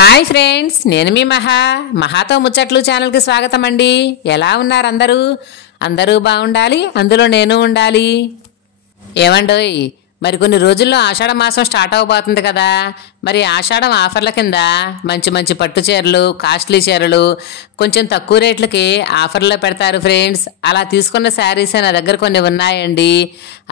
Hi friends, నేను మీ మహాతో ముచ్చట్లు ఛానల్కి స్వాగతం అండి. ఎలా ఉన్నారు అందరూ? అందరూ బాగుండాలి, అందులో నేను ఉండాలి. ఏమండోయ్, మరి కొన్ని రోజుల్లో ఆషాఢ మాసం స్టార్ట్ అవబోతుంది కదా. మరి ఆషాఢం ఆఫర్ల కింద మంచి మంచి పట్టు చీరలు, కాస్ట్లీ చీరలు కొంచెం తక్కువ రేట్లకి ఆఫర్లో పెడతారు ఫ్రెండ్స్. అలా తీసుకున్న శారీస్ నా దగ్గర కొన్ని ఉన్నాయండి.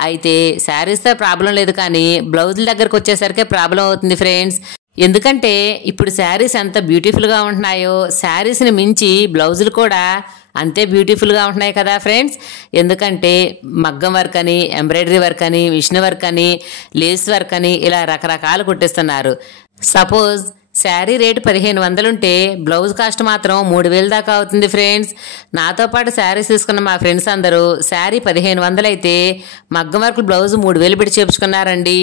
అయితే శారీస్తో ప్రాబ్లం లేదు, కానీ బ్లౌజుల దగ్గరకు వచ్చేసరికి ప్రాబ్లం అవుతుంది ఫ్రెండ్స్. ఎందుకంటే ఇప్పుడు శారీస్ ఎంత బ్యూటిఫుల్గా ఉంటున్నాయో, శారీస్ని మించి బ్లౌజులు కూడా అంతే బ్యూటిఫుల్గా ఉంటున్నాయి కదా ఫ్రెండ్స్. ఎందుకంటే మగ్గం వర్క్ అని, ఎంబ్రాయిడరీ వర్క్ అని, మిషన్ వర్క్ అని, లేస్ వర్క్ అని ఇలా రకరకాలు కుట్టిస్తున్నారు. సపోజ్ శారీ రేటు 1500 ఉంటే బ్లౌజ్ కాస్ట్ మాత్రం 3000 దాకా అవుతుంది ఫ్రెండ్స్. నాతో పాటు శారీస్ తీసుకున్న మా ఫ్రెండ్స్ అందరూ శారీ 1500 అయితే మగ్గం వర్క్ బ్లౌజ్ 3000 పెట్టి చేపించుకున్నారండి.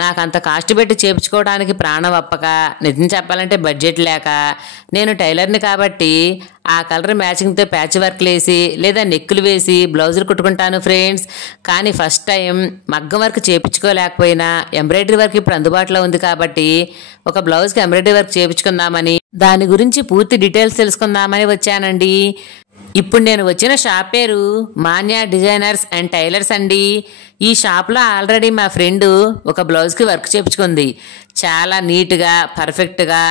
నాకు అంత కాస్ట్ పెట్టి చేపించుకోవడానికి ప్రాణం అప్పక, నిజం చెప్పాలంటే బడ్జెట్ లేక, నేను టైలర్ని కాబట్టి ఆ కలర్ మ్యాచింగ్తో ప్యాచ్ వర్క్లు వేసి లేదా నెక్కులు వేసి బ్లౌజులు కుట్టుకుంటాను ఫ్రెండ్స్. కానీ ఫస్ట్ టైం మగ్గం వర్క్ చేయించుకోలేకపోయినా ఎంబ్రాయిడరీ వర్క్ ఇప్పుడు అందుబాటులో ఉంది కాబట్టి ఒక బ్లౌజ్కి ఎంబ్రాయిడరీ వర్క్ చేయించుకుందామని, దాని గురించి పూర్తి డీటెయిల్స్ తెలుసుకుందామని వచ్చానండి. ఇప్పుడు నేను వచ్చిన షాప్ పేరు మాన్యా డిజైనర్స్ అండ్ టైలర్స్ అండి. ఈ షాప్లో ఆల్రెడీ మా ఫ్రెండ్ ఒక బ్లౌజ్కి వర్క్ చేయించుకుంది. చాలా నీట్గా, పర్ఫెక్ట్గా,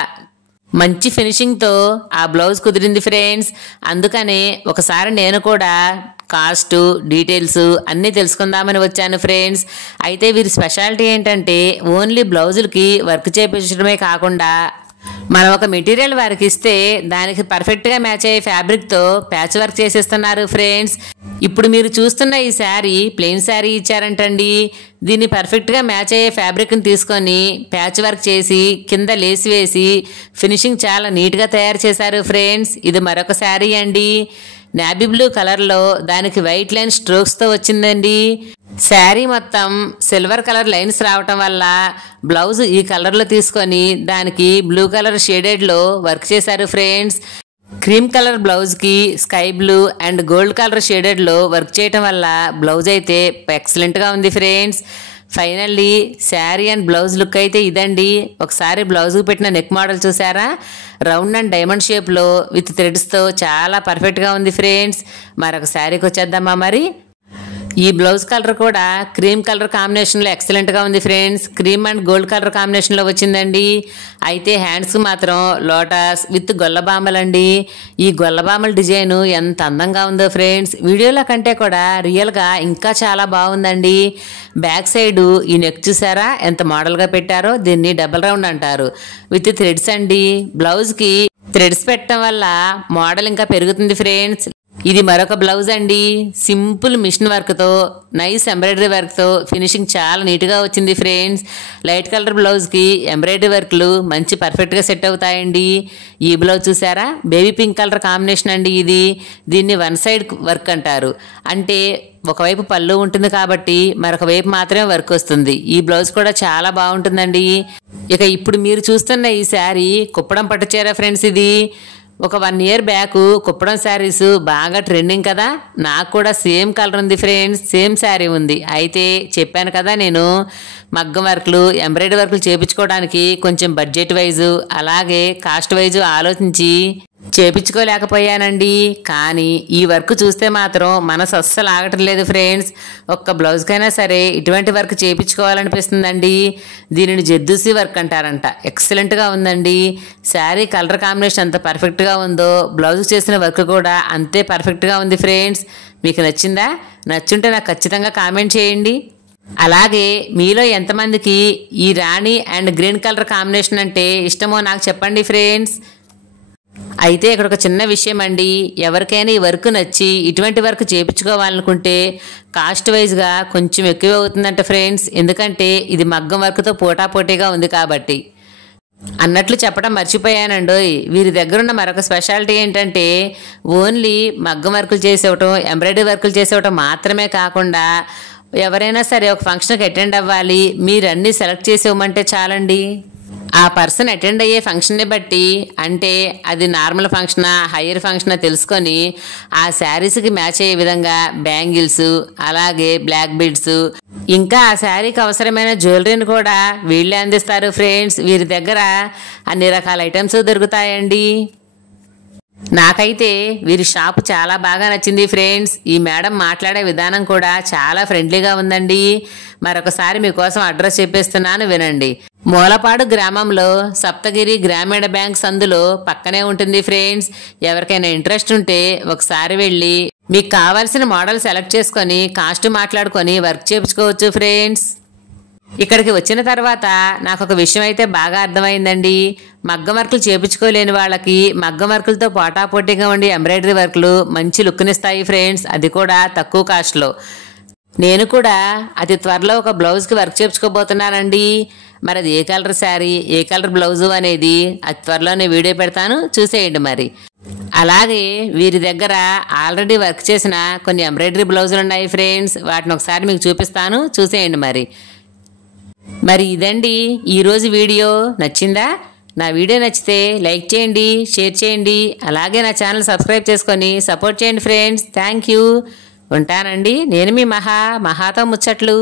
మంచి ఫినిషింగ్తో ఆ బ్లౌజ్ కుదిరింది ఫ్రెండ్స్. అందుకనే ఒకసారి నేను కూడా కాస్ట్ డీటెయిల్స్ అన్నీ తెలుసుకుందామని వచ్చాను ఫ్రెండ్స్. అయితే వీరి స్పెషాలిటీ ఏంటంటే ఓన్లీ బ్లౌజులకి వర్క్ చేయించడమే కాకుండా మనం ఒక మెటీరియల్ వారికి ఇస్తే దానికి పర్ఫెక్ట్గా మ్యాచ్ అయ్యే ఫ్యాబ్రిక్తో ప్యాచ్ వర్క్ చేసేస్తున్నారు ఫ్రెండ్స్. ఇప్పుడు మీరు చూస్తున్న ఈ శారీ ప్లెయిన్ శారీ ఇచ్చారంటండి. దీన్ని పర్ఫెక్ట్గా మ్యాచ్ అయ్యే ఫ్యాబ్రిక్ని తీసుకొని ప్యాచ్ వర్క్ చేసి కింద లేస్ వేసి ఫినిషింగ్ చాలా నీట్గా తయారు చేశారు ఫ్రెండ్స్. ఇది మరొక శారీ అండి. నావీ బ్లూ కలర్లో దానికి వైట్ లైన్ స్ట్రోక్స్తో వచ్చిందండి. శారీ మొత్తం సిల్వర్ కలర్ లైన్స్ రావటం వల్ల బ్లౌజ్ ఈ కలర్లో తీసుకొని దానికి బ్లూ కలర్ షేడెడ్లో వర్క్ చేశారు ఫ్రెండ్స్. క్రీమ్ కలర్ బ్లౌజ్కి sky blue and gold colour షేడెడ్లో వర్క్ చేయటం వల్ల బ్లౌజ్ అయితే ఎక్సలెంట్గా ఉంది friends. Finally sari and blouse look అయితే ఇదండి. ఒకసారి బ్లౌజ్కి పెట్టిన నెక్ మోడల్ చూసారా? రౌండ్ అండ్ డైమండ్ షేప్లో విత్ థ్రెడ్స్తో చాలా పర్ఫెక్ట్గా ఉంది ఫ్రెండ్స్. మరొక శారీకి వచ్చేద్దామా మరి. ఈ బ్లౌజ్ కలర్ కూడా క్రీమ్ కలర్ కాంబినేషన్లో ఎక్సలెంట్గా ఉంది ఫ్రెండ్స్. క్రీమ్ అండ్ గోల్డ్ కలర్ కాంబినేషన్లో వచ్చిందండి. అయితే హ్యాండ్స్కి మాత్రం లోటస్ విత్ గొల్లబామలండి. ఈ గొల్లబామల డిజైన్ ఎంత అందంగా ఉందో ఫ్రెండ్స్. వీడియోలో కంటే కూడా రియల్గా ఇంకా చాలా బాగుందండి. బ్యాక్ సైడ్ ఈ నెక్ చూసారా ఎంత మోడల్గా పెట్టారో? దీన్ని డబల్ రౌండ్ అంటారు. విత్ థ్రెడ్స్ అండి. బ్లౌజ్కి థ్రెడ్స్ పెట్టడం వల్ల మోడల్ ఇంకా పెరుగుతుంది ఫ్రెండ్స్. ఇది మరొక బ్లౌజ్ అండి. సింపుల్ మిషన్ వర్క్తో, నైస్ ఎంబ్రాయిడరీ వర్క్తో ఫినిషింగ్ చాలా నీట్గా వచ్చింది ఫ్రెండ్స్. లైట్ కలర్ బ్లౌజ్కి ఎంబ్రాయిడరీ వర్క్లు మంచి పర్ఫెక్ట్గా సెట్ అవుతాయండి. ఈ బ్లౌజ్ చూసారా? బేబీ పింక్ కలర్ కాంబినేషన్ అండి ఇది. దీన్ని వన్ సైడ్ వర్క్ అంటారు. అంటే ఒకవైపు పళ్ళు ఉంటుంది కాబట్టి మరొక వైపు మాత్రమే వర్క్ వస్తుంది. ఈ బ్లౌజ్ కూడా చాలా బాగుంటుందండి. ఇక ఇప్పుడు మీరు చూస్తున్న ఈ శారీ కుప్పడం పట్టు చీర ఫ్రెండ్స్. ఇది ఒక 1 year బ్యాక్ కుప్పడం శారీస్ బాగా ట్రెండింగ్ కదా. నాకు కూడా సేమ్ కలర్ ఉంది ఫ్రెండ్స్, సేమ్ శారీ ఉంది. అయితే చెప్పాను కదా, నేను మగ్గం వర్క్లు, ఎంబ్రాయిడరీ వర్క్లు చేయించుకోవడానికి కొంచెం బడ్జెట్ వైజు అలాగే కాస్ట్ వైజు ఆలోచించి చేపించుకోలేకపోయానండి. కానీ ఈ వర్క్ చూస్తే మాత్రం మనసు అస్సలు ఆగటం లేదు ఫ్రెండ్స్. ఒక్క బ్లౌజ్కైనా సరే ఇటువంటి వర్క్ చేయించుకోవాలనిపిస్తుందండి. దీనిని జెద్దూసి వర్క్ అంటారంట. ఎక్సలెంట్గా ఉందండి. శారీ కలర్ కాంబినేషన్ ఎంత పర్ఫెక్ట్గా ఉందో బ్లౌజ్ చేసిన వర్క్ కూడా అంతే పర్ఫెక్ట్గా ఉంది ఫ్రెండ్స్. మీకు నచ్చిందా? నచ్చుంటే నాకు ఖచ్చితంగా కామెంట్ చేయండి. అలాగే మీలో ఎంతమందికి ఈ రాణి అండ్ గ్రీన్ కలర్ కాంబినేషన్ అంటే ఇష్టమో నాకు చెప్పండి ఫ్రెండ్స్. అయితే ఇక్కడ ఒక చిన్న విషయం అండి. ఎవరికైనా ఈ వర్క్ నచ్చి ఇటువంటి వర్క్ చేయించుకోవాలనుకుంటే కాస్ట్ వైజ్గా కొంచెం ఎక్కువ అవుతుందంట ఫ్రెండ్స్. ఎందుకంటే ఇది మగ్గం వర్క్తో పోటాపోటీగా ఉంది కాబట్టి. అన్నట్లు చెప్పడం మర్చిపోయానండోయ్. వీరి దగ్గర ఉన్న మరొక స్పెషాలిటీ ఏంటంటే ఓన్లీ మగ్గం వర్కులు చేసేవటం, ఎంబ్రాయిడరీ వర్కులు చేసేవటం మాత్రమే కాకుండా ఎవరైనా సరే ఒక ఫంక్షన్కి అటెండ్ అవ్వాలి, మీరు అన్నీ సెలెక్ట్ చేసి ఇవ్వమంటే చాలండి. ఆ పర్సన్ అటెండ్ అయ్యే ఫంక్షన్ని బట్టి, అంటే అది నార్మల్ ఫంక్షనా హైయర్ ఫంక్షనా తెలుసుకొని ఆ శారీస్కి మ్యాచ్ అయ్యే విధంగా బ్యాంగిల్స్, అలాగే బ్లాక్ బీడ్స్, ఇంకా ఆ శారీకి అవసరమైన జ్యువెలరీని కూడా వీళ్ళే అందిస్తారు ఫ్రెండ్స్. వీరి దగ్గర అన్ని రకాల ఐటమ్స్ దొరుకుతాయండి. నాకైతే వీరి షాప్ చాలా బాగా నచ్చింది ఫ్రెండ్స్. ఈ మేడం మాట్లాడే విధానం కూడా చాలా ఫ్రెండ్లీగా ఉందండి. మరొకసారి మీకోసం అడ్రస్ చెప్పేస్తున్నాను, వినండి. మూలపాడు గ్రామంలో సప్తగిరి గ్రామీణ బ్యాంక్ సందులో పక్కనే ఉంటుంది ఫ్రెండ్స్. ఎవరికైనా ఇంట్రెస్ట్ ఉంటే ఒకసారి వెళ్ళి మీకు కావాల్సిన మోడల్ సెలెక్ట్ చేసుకొని కాస్ట్ మాట్లాడుకొని వర్క్ చేయించుకోవచ్చు ఫ్రెండ్స్. ఇక్కడికి వచ్చిన తర్వాత నాకు ఒక విషయం అయితే బాగా అర్థమైందండి. మగ్గం వర్కులు చేయించుకోలేని వాళ్ళకి మగ్గం వర్కులతో పోటాపోటీగా ఉండి ఎంబ్రాయిడరీ వర్కులు మంచి లుక్నిస్తాయి ఫ్రెండ్స్, అది కూడా తక్కువ కాస్ట్లో. నేను కూడా అతి త్వరలో ఒక బ్లౌజ్కి వర్క్ చేయించుకోబోతున్నానండి. మరి అది ఏ కలర్ శారీ, ఏ కలర్ బ్లౌజు అనేది అతి త్వరలోనే వీడియో పెడతాను, చూసేయండి మరి. అలాగే వీరి దగ్గర ఆల్రెడీ వర్క్ చేసిన కొన్ని ఎంబ్రాయిడరీ బ్లౌజులు ఉన్నాయి ఫ్రెండ్స్, వాటిని ఒకసారి మీకు చూపిస్తాను, చూసేయండి మరి. మరి ఇదండి ఈరోజు వీడియో. నచ్చిందా? నా వీడియో నచ్చితే లైక్ చేయండి, షేర్ చేయండి, అలాగే నా ఛానల్ సబ్స్క్రైబ్ చేసుకొని సపోర్ట్ చేయండి ఫ్రెండ్స్. Thank you. ఉంటానండి. నేను మీ మహాతో ముచ్చట్లు.